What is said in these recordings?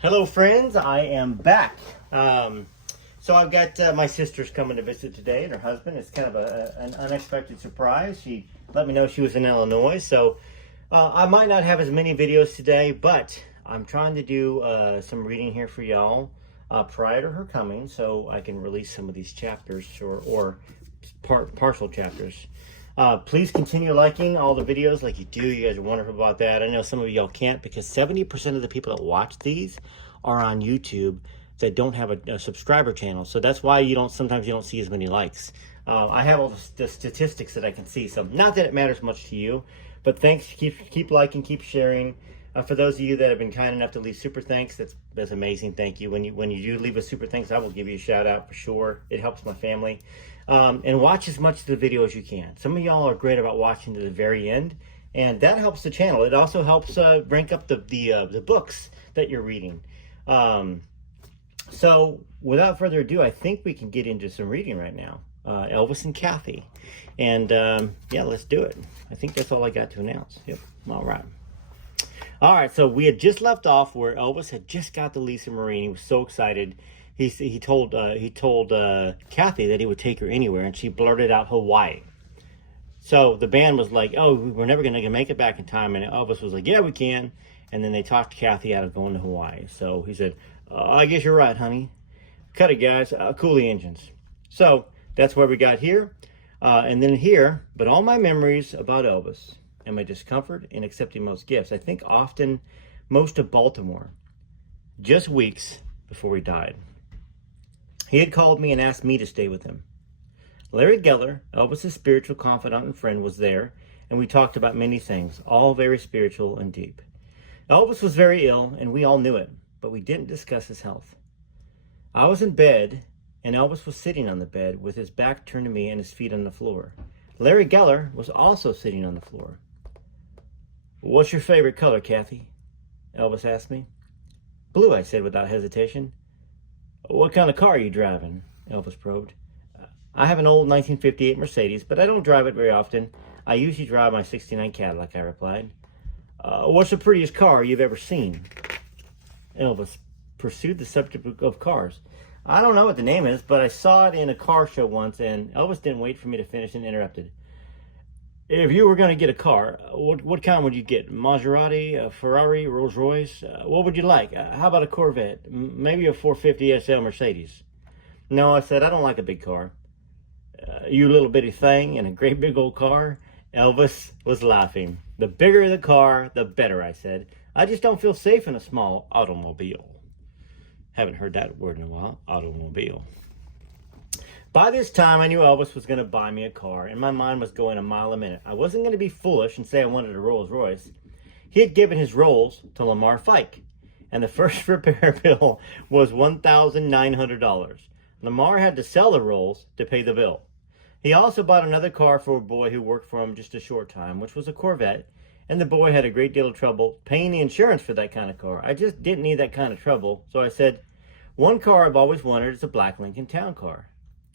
Hello, friends. I am back. So I've got my sister's coming to visit today, and her husband. It's kind of an unexpected surprise. She let me know she was in Illinois, so I might not have as many videos today, but I'm trying to do some reading here for y'all prior to her coming, so I can release some of these chapters or partial chapters. Please continue liking all the videos like you do. You guys are wonderful about that. I know some of y'all can't because 70% of the people that watch these are on YouTube that don't have a subscriber channel. So that's why sometimes you don't see as many likes. I have all the statistics that I can see. So not that it matters much to you, but thanks. Keep liking, keep sharing. For those of you that have been kind enough to leave super thanks, that's amazing. Thank you. When you do leave a super thanks, I will give you a shout out for sure. It helps my family. And watch as much of the video as you can. Some of y'all are great about watching to the very end, and that helps the channel. It also helps rank up the books that you're reading. So without further ado, I think we can get into some reading right now. Elvis and Kathy. And yeah, let's do it. I think that's all I got to announce. Yep. All right. All right, so we had just left off where Elvis had just got the Lisa Marine. He was so excited. He told Kathy that he would take her anywhere, and she blurted out Hawaii. So the band was like, "Oh, we're never gonna make it back in time," and Elvis was like, "Yeah, we can." And then they talked Kathy out of going to Hawaii. So he said, "I guess you're right, honey. Cut it, guys. Cool the engines." So that's where we got here, and then here. But all my memories about Elvis and my discomfort in accepting most gifts, I think often most of Baltimore, just weeks before he died. He had called me and asked me to stay with him. Larry Geller, Elvis's spiritual confidant and friend, was there, and we talked about many things, all very spiritual and deep. Elvis was very ill, and we all knew it, but we didn't discuss his health. I was in bed, and Elvis was sitting on the bed with his back turned to me and his feet on the floor. Larry Geller was also sitting on the floor. "What's your favorite color, Kathy?" Elvis asked me. "Blue," I said without hesitation. "What kind of car are you driving?" Elvis probed. "I have an old 1958 Mercedes, but I don't drive it very often. I usually drive my 69 Cadillac," I replied. "What's the prettiest car you've ever seen?" Elvis pursued the subject of cars. "I don't know what the name is, but I saw it in a car show once," and Elvis didn't wait for me to finish and interrupted. "If you were going to get a car, what kind would you get? Maserati, a Ferrari, Rolls Royce? What would you like? How about a Corvette? Maybe a 450 SL Mercedes?" "No," I said, "I don't like a big car." "You little bitty thing in a great big old car?" Elvis was laughing. "The bigger the car, the better," I said. "I just don't feel safe in a small automobile." Haven't heard that word in a while, automobile. By this time, I knew Elvis was going to buy me a car, and my mind was going a mile a minute. I wasn't going to be foolish and say I wanted a Rolls Royce. He had given his Rolls to Lamar Fike, and the first repair bill was $1,900. Lamar had to sell the Rolls to pay the bill. He also bought another car for a boy who worked for him just a short time, which was a Corvette, and the boy had a great deal of trouble paying the insurance for that kind of car. I just didn't need that kind of trouble, so I said, "One car I've always wanted is a black Lincoln Town Car."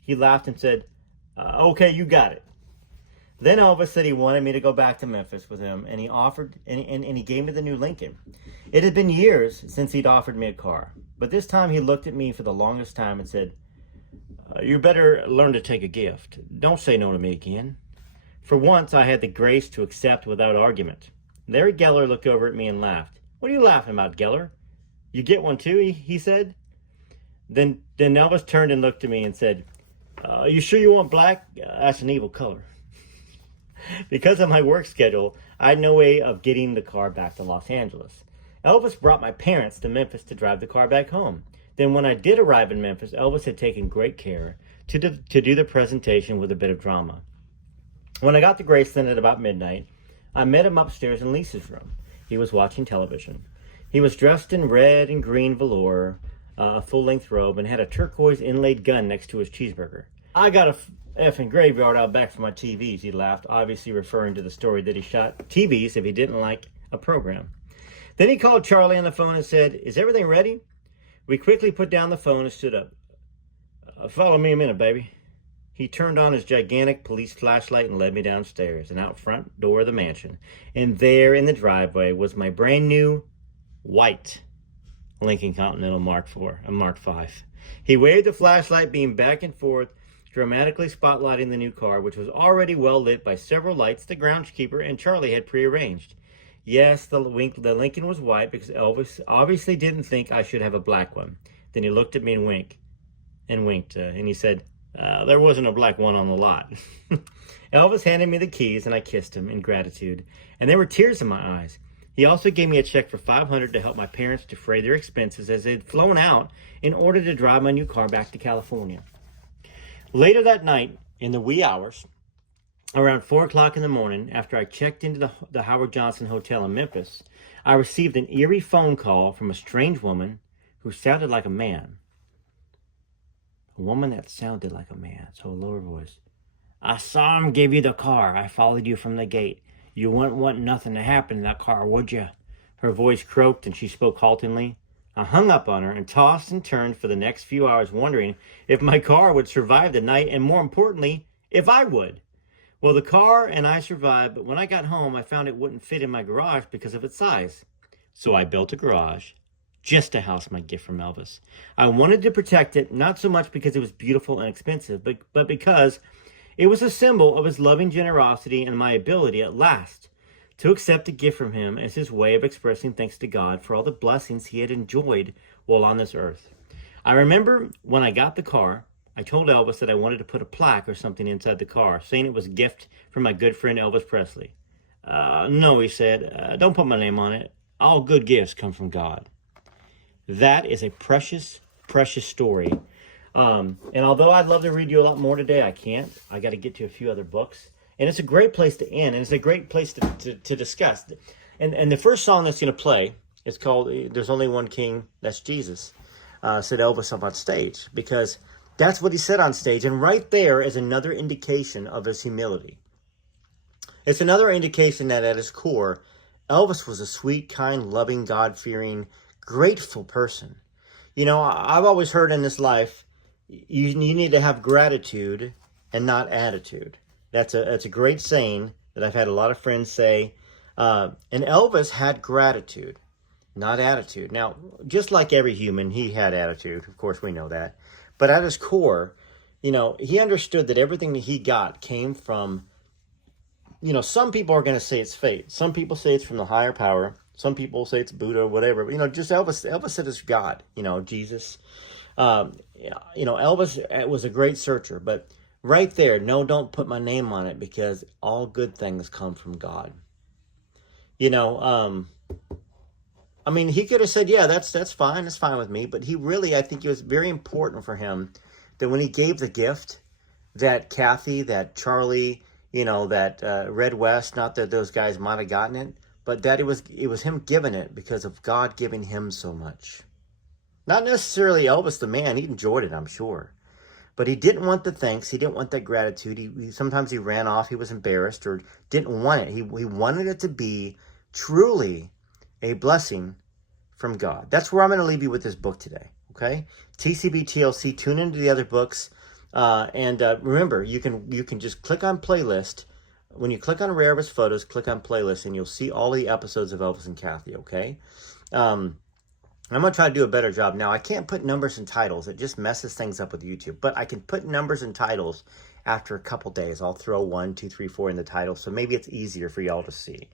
He laughed and said, "Okay, you got it." Then Elvis said he wanted me to go back to Memphis with him, and he offered, and he gave me the new Lincoln. It had been years since he'd offered me a car, but this time he looked at me for the longest time and said, "You better learn to take a gift. Don't say no to me again." For once, I had the grace to accept without argument. Larry Geller looked over at me and laughed. "What are you laughing about, Geller? You get one too?" he said. Then Elvis turned and looked at me and said, "You sure you want black? That's an evil color." Because of my work schedule, I had no way of getting the car back to Los Angeles. Elvis brought my parents to Memphis to drive the car back home. Then when I did arrive in Memphis, Elvis had taken great care to do the presentation with a bit of drama. When I got to Graceland at about midnight, I met him upstairs in Lisa's room. He was watching television. He was dressed in red and green velour, a full-length robe, and had a turquoise inlaid gun next to his cheeseburger. "I got a effing graveyard out back for my TVs," he laughed, obviously referring to the story that he shot TVs if he didn't like a program. Then he called Charlie on the phone and said, "Is everything ready?" We quickly put down the phone and stood up. "Follow me a minute, baby." He turned on his gigantic police flashlight and led me downstairs and out front door of the mansion. And there in the driveway was my brand new white Lincoln Continental Mark V. He waved the flashlight beam back and forth, dramatically spotlighting the new car, which was already well lit by several lights the groundskeeper and Charlie had prearranged. Yes, the Lincoln was white because Elvis obviously didn't think I should have a black one. Then he looked at me and winked, and he said, there wasn't a black one on the lot. Elvis handed me the keys, and I kissed him in gratitude, and there were tears in my eyes. He also gave me a check for $500 to help my parents defray their expenses as they'd flown out in order to drive my new car back to California. Later that night, in the wee hours, around 4 o'clock in the morning, after I checked into the Howard Johnson Hotel in Memphis, I received an eerie phone call from a strange woman who sounded like a man. A woman that sounded like a man, so a lower voice. I saw him give you the car. I followed you from the gate. You wouldn't want nothing to happen in that car, would you? Her voice croaked and she spoke haltingly. I hung up on her and tossed and turned for the next few hours wondering if my car would survive the night and, more importantly, if I would. Well, the car and I survived, but when I got home, I found it wouldn't fit in my garage because of its size. So I built a garage just to house my gift from Elvis. I wanted to protect it, not so much because it was beautiful and expensive, but because it was a symbol of his loving generosity and my ability at last to accept a gift from him as his way of expressing thanks to God for all the blessings he had enjoyed while on this earth. I remember when I got the car, I told Elvis that I wanted to put a plaque or something inside the car, saying it was a gift from my good friend Elvis Presley. No, he said, don't put my name on it. All good gifts come from God. That is a precious, precious story. And although I'd love to read you a lot more today, I can't. I got to get to a few other books. And it's a great place to end, and it's a great place to discuss. And the first song that's going to play is called There's Only One King, That's Jesus, said Elvis up on stage, because that's what he said on stage. And right there is another indication of his humility. It's another indication that at his core, Elvis was a sweet, kind, loving, God-fearing, grateful person. You know, I've always heard in this life, you need to have gratitude and not attitude. That's a great saying that I've had a lot of friends say. And Elvis had gratitude, not attitude. Now, just like every human, he had attitude. Of course, we know that. But at his core, you know, he understood that everything that he got came from, you know, some people are going to say it's fate. Some people say it's from the higher power. Some people say it's Buddha, whatever. You know, just Elvis said it's God, you know, Jesus. You know, Elvis was a great searcher, but right there, no, don't put my name on it because all good things come from God. You know, I mean, he could have said, yeah, that's fine. That's fine with me. But he really, I think it was very important for him that when he gave the gift, that Kathy, that Charlie, you know, that Red West, not that those guys might have gotten it, but that it was him giving it because of God giving him so much. Not necessarily Elvis the man. He enjoyed it, I'm sure. But he didn't want the thanks. He didn't want that gratitude. Sometimes he ran off. He was embarrassed or didn't want it. He wanted it to be truly a blessing from God. That's where I'm going to leave you with this book today. Okay? TCB TLC. Tune into the other books. And remember, you can just click on playlist. When you click on Rare of his photos, click on playlist, and you'll see all the episodes of Elvis and Kathy. Okay? I'm going to try to do a better job. Now, I can't put numbers and titles. It just messes things up with YouTube. But I can put numbers and titles after a couple days. I'll throw 1, 2, 3, 4 in the title, so maybe it's easier for y'all to see.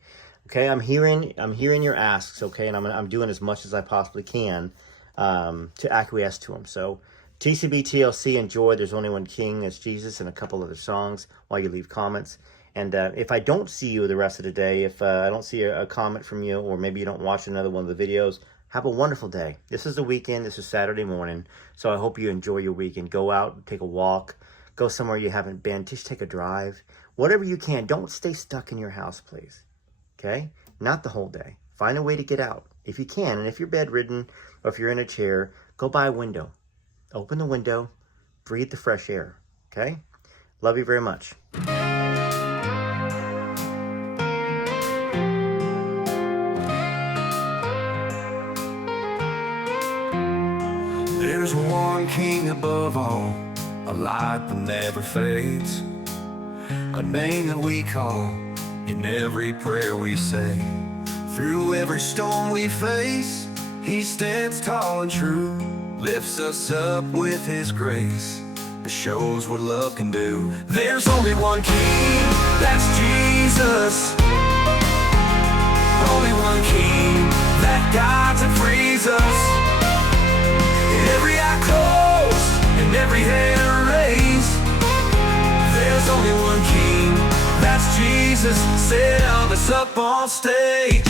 Okay, I'm hearing your asks, okay, and I'm doing as much as I possibly can to acquiesce to them. So, TCB TLC, enjoy. There's Only One King, that's Jesus, and a couple other songs while you leave comments. And if I don't see you the rest of the day, if I don't see a comment from you, or maybe you don't watch another one of the videos, have a wonderful day. This is the weekend. This is Saturday morning. So I hope you enjoy your weekend. Go out, take a walk. Go somewhere you haven't been. Just take a drive. Whatever you can. Don't stay stuck in your house, please. Okay? Not the whole day. Find a way to get out. If you can. And if you're bedridden or if you're in a chair, go by a window. Open the window. Breathe the fresh air. Okay? Love you very much. There's one king above all, a light that never fades, a name that we call in every prayer we say. Through every storm we face, He stands tall and true, lifts us up with His grace, shows what love can do. There's only one King, that's Jesus. Only one King that guides and frees us. Every eye closed and every hand raised. There's only one King, that's Jesus. Set Elvis up on stage.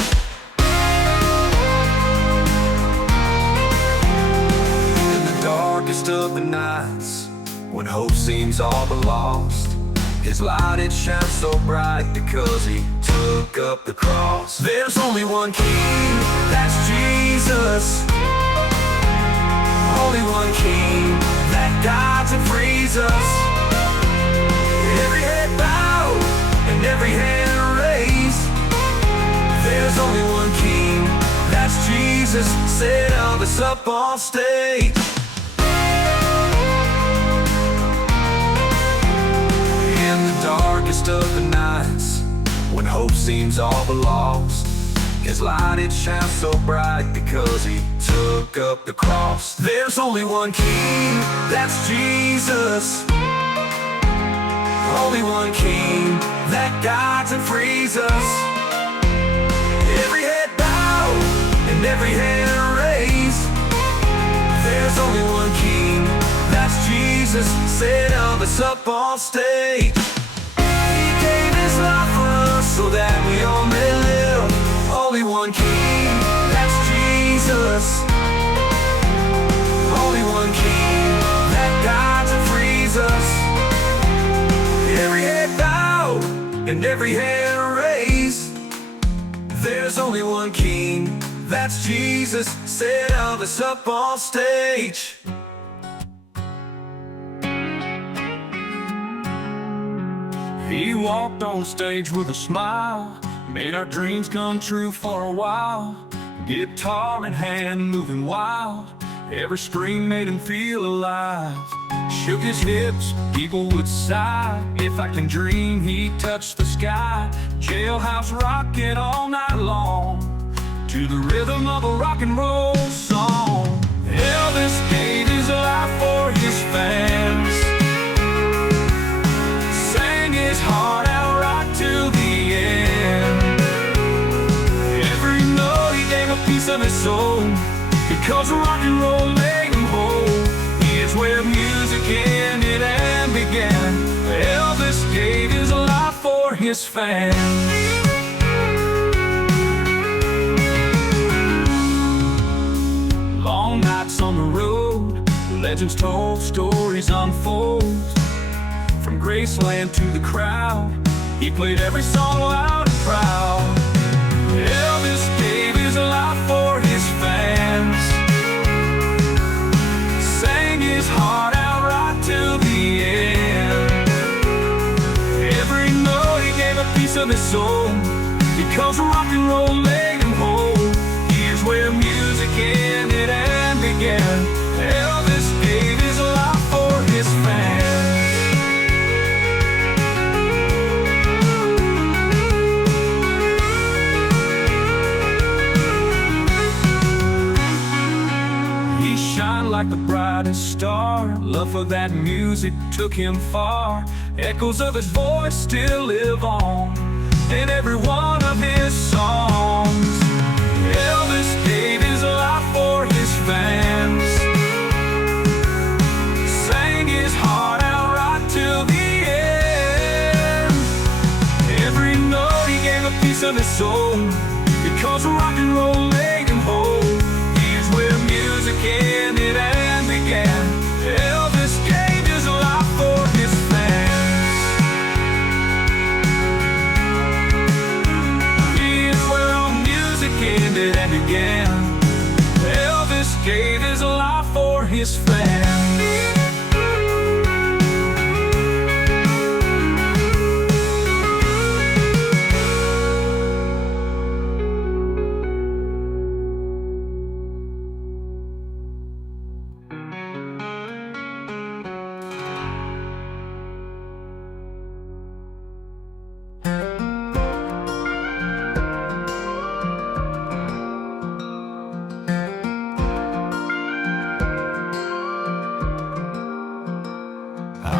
In the darkest of the nights, when hope seems all but lost, His light, it shines so bright because He took up the cross. There's only one King, that's Jesus. Only one King that guides and frees us. Every head bowed and every hand raised. There's only one King, that's Jesus. Set Elvis up on stage. In the darkest of the nights, when hope seems all but lost, His light, it shines so bright because He took up the cross. There's only one King, that's Jesus. Only one King that guides and frees us. Every head bowed and every hand raised. There's only one King, that's Jesus. Set Elvis up on stage. He gave His life for us so that we all may live. Only one King, that's Jesus. Only one King that guides and frees us. Every head bowed and every hand raised. There's only one King, that's Jesus. Set Elvis up on stage. He walked on stage with a smile, made our dreams come true for a while. Guitar in hand, moving wild, every scream made Him feel alive. Shook His hips, people would sigh. If I can dream, He touched the sky. Jailhouse rocking all night long, to the rhythm of a rock and roll song. Elvis gave His life for His fans, sang His heart out right till the end. Every note He gave a piece of His soul, because rock and roll made Him whole. He is where music ended and began. Elvis gave His life for His fans. Long nights on the road, legends told, stories unfold. From Graceland to the crowd, He played every song loud and proud. Elvis gave His life for His fans, sang His heart out right till the end. Every note He gave a piece of His soul, because rock and roll made Him whole. Here's where music ended and began. Elvis gave His life for His fans. He shined like the brightest star. Love for that music took Him far. Echoes of His voice still live on in every one of His songs. Elvis gave His life for His fans, sang His heart out right till the end. Every note He gave a piece of His soul, because rock and roll made Him whole. Here's where music ended and began. Elvis gave His life for His fans. Here's where all music ended and began. Elvis gave His life for His fans.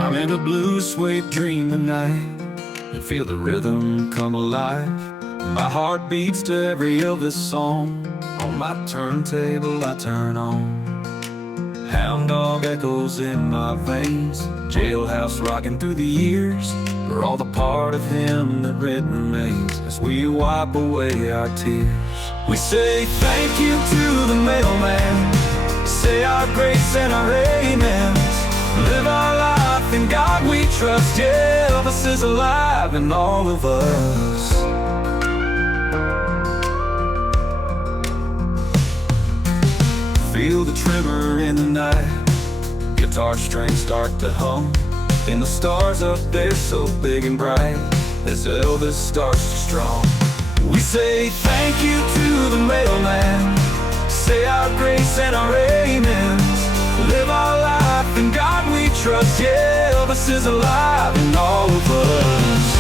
I'm in a blue suede dream tonight, and feel the rhythm come alive. My heart beats to every Elvis song. On my turntable I turn on. Hound dog echoes in my veins, jailhouse rocking through the years. We're all the part of him that red remains as we wipe away our tears. We say thank you to the mailman, say our grace and our amens. Live our life in God we trust. Yeah, Elvis is alive in all of us. Feel the tremor in the night, guitar strings start to hum, and the stars up there so big and bright as Elvis starts to strum. We say thank you to the mailman, say our grace and our amens. Live our life in God we trust. Yeah, Elvis is alive in all of us.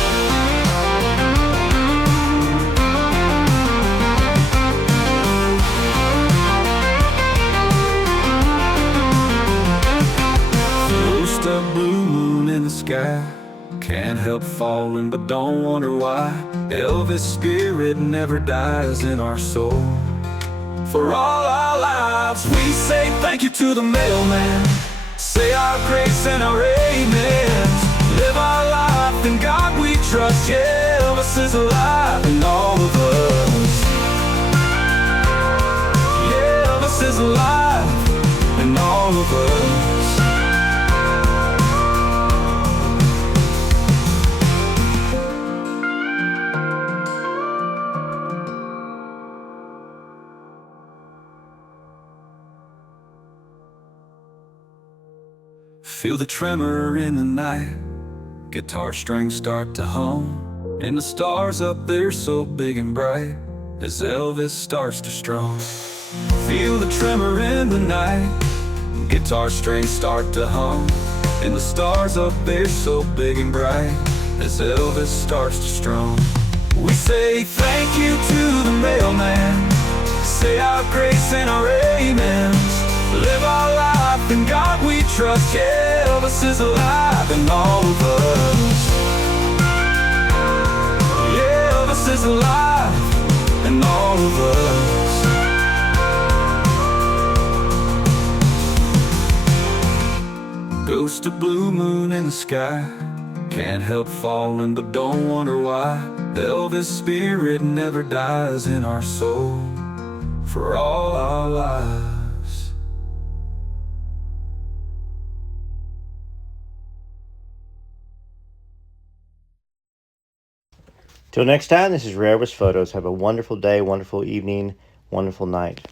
Just a blue moon in the sky, can't help falling but don't wonder why. Elvis' spirit never dies in our soul. For all our lives we say thank you to the mailman, say our grace and our amens. Live our life in God we trust. Yeah, Elvis is alive in all of us. Yeah, Elvis is alive in all of us. Feel the tremor in the night, guitar strings start to hum, and the stars up there so big and bright as Elvis starts to strum. Feel the tremor in the night, guitar strings start to hum, and the stars up there so big and bright as Elvis starts to strum. We say thank you to the mailman, say our grace and our amens. Live our life in God we trust. Yeah, Elvis is alive in all of us. Yeah, Elvis is alive in all of us. Ghost of blue moon in the sky, can't help falling but don't wonder why. Elvis' spirit never dies in our soul. For all our lives. Till next time, this is Rare with Photos. Have a wonderful day, wonderful evening, wonderful night.